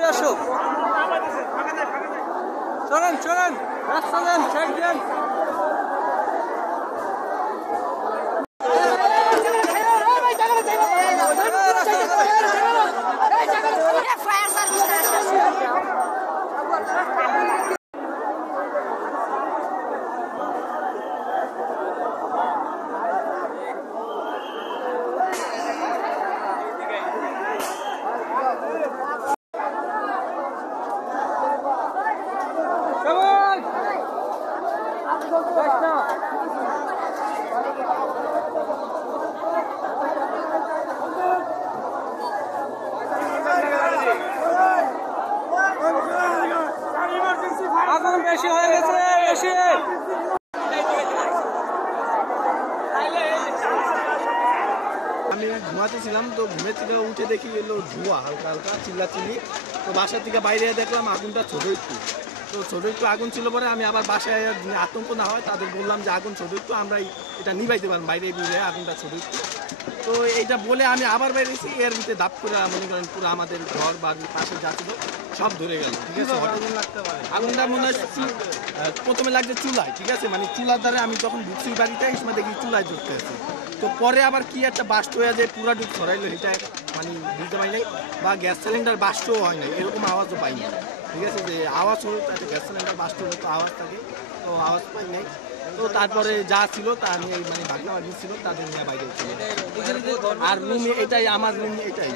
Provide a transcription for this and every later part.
ঘুরে আসো। চলেন চলেন, রাস্তা দেন, সাইড দেন। আগুন বেশি হয়ে গেছে, বেশি। আমি ঘুমাতেছিলাম, তো ঘুমের থেকে উঠে দেখি এলো ধোঁয়া হালকা হালকা চিল্লাচিল্লি। তো বাসার থেকে বাইরে দেখলাম আগুনটা ছোটো একটু, তো ছোটো একটু আগুন ছিল। পরে আমি আবার বাসায় আতঙ্ক না হয় তাদের বললাম যে আগুন ছোটো একটু, আমরা এটা নিভাইতে পারলাম বাইরে বুঝে আগুনটা ছোটো একটু। তো এইটা বলে আমি আবার বাইরেছি, এর ভিতরে দাপ করে মনে করেন পুরো আমাদের ঘর বাড়ির পাশে যা ছিল সব ধরে গেল। ঠিক আছে, আগুনটা মনে হয় প্রথমে লাগছে চুলায়। ঠিক আছে, মানে চুলার দ্বারা আমি যখন ঢুকছি বাড়িতে এই সময় দেখি চুলায় ঢুকতে আছে। তো পরে আবার কি একটা বাস্ট হয়ে যায় পুরা ডুব ছড়াইলো, এটা মানে বুঝতে পারি নাই। বা গ্যাস সিলিন্ডার বাস্টও হয় নাই, এরকম আওয়াজও পাইনি। ঠিক আছে, যে আওয়াজ হলো তাতে গ্যাস সিলিন্ডার বাস্ট হলো, তো আওয়াজ থাকে, তো আওয়াজ পাই নাই। তো তারপরে যা ছিল তা আমি মানে ভাগনা ভাগনি ছিল তাদের নিয়ে বাইরে ছিল। আর রুম এটাই, আমার রুম এটাই।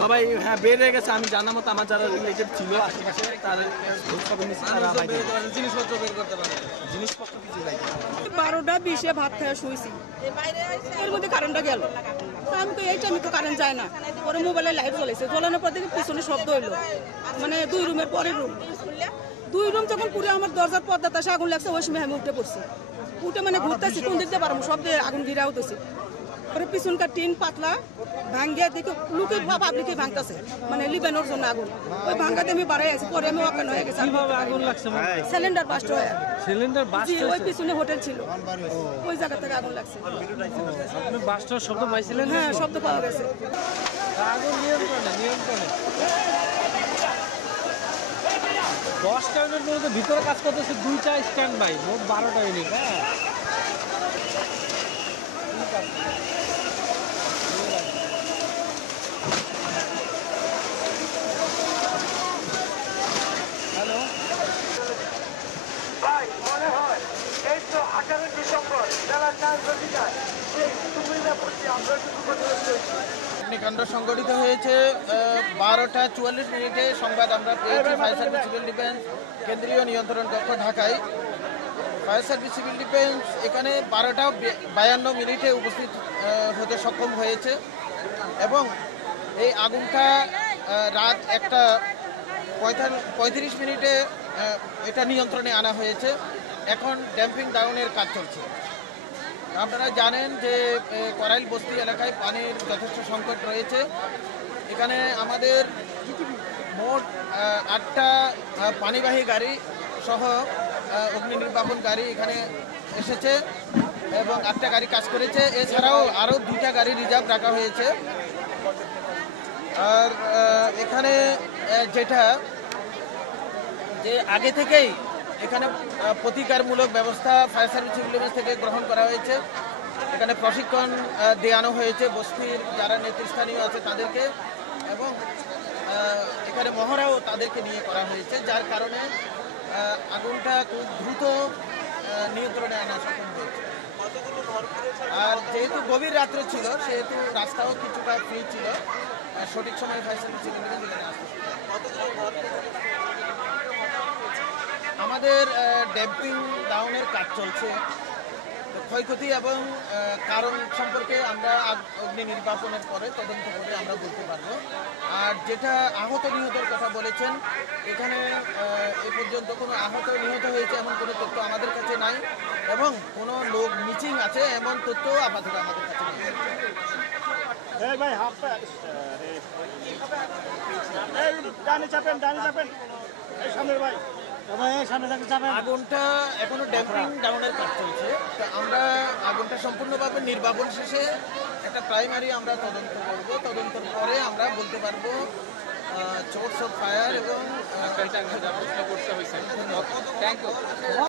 সবাই হ্যাঁ বের হয়ে গেছে, আমি জানা মতো আমার যারা রিলেটিভ ছিল আশেপাশে তাদের তারা বাইরে জিনিসপত্র বের করতে পারে, জিনিসপত্র কিছু নাই। 12:20 ভাত খেয়ে শুয়েছি, এর মধ্যে কারেন্টটা গেল। আমি তো এই টাইমে তো কারেন্ট যায় না। পরে মোবাইলে লাইট জ্বলেছে, জ্বলানোর পর থেকে পিছনে শব্দ হইলো, মানে 2 রুমের পরের রুম। 2 রুম যখন পুরো আমার দরজার পর্দা তাসে আগুন লাগছে, ওই সময় আমি উঠে পড়ছি। উঠে মানে ঘুরতেছি, কোন দিতে পারবো, সব দিয়ে আগুন ঘিরা উঠেছে। পরে পিছনকার টিন পাতলা ভাঙ্গিয়া দিকে লুকে পাবলিকে ভাঙতেছে, মানে লিবানোর জন্য আগুন। ওই ভাঙ্গাতে আমি বাড়াই আছি, পরে আমি অজ্ঞান হয়ে গেছি। আগুন লাগছে, সিলিন্ডার বাস্ট হয়ে, সিলিন্ডার বাস্ট হয়েছে। ওই পিছনে হোটেল ছিল, ওই জায়গা থেকে আগুন লাগছে। আপনি বাস্টার শব্দ পাইছিলেন? হ্যাঁ, শব্দ পাওয়া গেছে। আগুন নিয়ন্ত্রণে 10টা ইউনিট পর্যন্ত ভিতরে কাজ করতেছে, 2টা স্ট্যান্ড বাই, মোট 12টা ইউনিট। হ্যাঁ, হ্যালো ভাই, মনে হয় এই তো 18 ডিসেম্বর বেলা 4:00 অগ্নিকাণ্ড সংঘটিত হয়েছে 12:44 সংবাদ আমরা পেয়েছি ফায়ার সার্ভিস সিভিল ডিফেন্স কেন্দ্রীয় নিয়ন্ত্রণ কক্ষ ঢাকায়। ফায়ার সার্ভিস সিভিল ডিফেন্স এখানে 12:52 উপস্থিত হতে সক্ষম হয়েছে এবং এই আগুনটা রাত 1:35 এটা নিয়ন্ত্রণে আনা হয়েছে। এখন ড্যাম্পিং ডাউনের কাজ চলছে। আপনারা জানেন যে করাইল বস্তি এলাকায় পানির যথেষ্ট সংকট রয়েছে। এখানে আমাদের মোট 8টা পানিবাহী গাড়ি সহ অগ্নি নির্বাপন গাড়ি এখানে এসেছে এবং 8টা গাড়ি কাজ করেছে। এছাড়াও আরও 2টা গাড়ি রিজার্ভ রাখা হয়েছে। আর এখানে যে আগে থেকেই এখানে প্রতিকারমূলক ব্যবস্থা ফায়ার সার্ভিস সিভিল ডিফেন্স থেকে গ্রহণ করা হয়েছে। এখানে প্রশিক্ষণ দেওয়ানো হয়েছে বস্তির যারা নেতৃস্থানীয় আছে তাদেরকে, এবং এখানে মহড়াও তাদেরকে নিয়ে করা হয়েছে, যার কারণে আগুনটা খুব দ্রুত নিয়ন্ত্রণে আনা সক্ষম হয়েছে। আর যেহেতু গভীর রাত্রে ছিল সেহেতু রাস্তাও কিছুটা ফ্রি ছিল, সঠিক সময় ফায়ার সার্ভিস সিভিল ডিফেন্স এখানে আসতে। আমাদের ড্যাম্পিং ডাউনের কাজ চলছে। ক্ষয়ক্ষতি এবং কারণ সম্পর্কে আমরা অগ্নি নির্বাপনের পরে তদন্ত করে আমরা বলতে পারবো। আর যেটা আহত নিহতের কথা বলেছেন, এখানে এ পর্যন্ত কোনো আহত নিহত হয়েছে এমন কোনো তথ্য আমাদের কাছে নাই এবং কোনো লোক মিচিং আছে এমন তথ্য আপাতত আমাদের কাছে নেই। আগুনটা এখনো ড্যাম্পিং ডাউনের কাজ চলছে। আমরা আগুনটা সম্পূর্ণভাবে নির্বাপন শেষে একটা প্রাইমারি আমরা তদন্ত করব। তদন্তের পরে আমরা বলতে পারবো সোর্স অফ ফায়ার এবং প্রশ্ন করতে হয়েছে থ্যাংক ইউ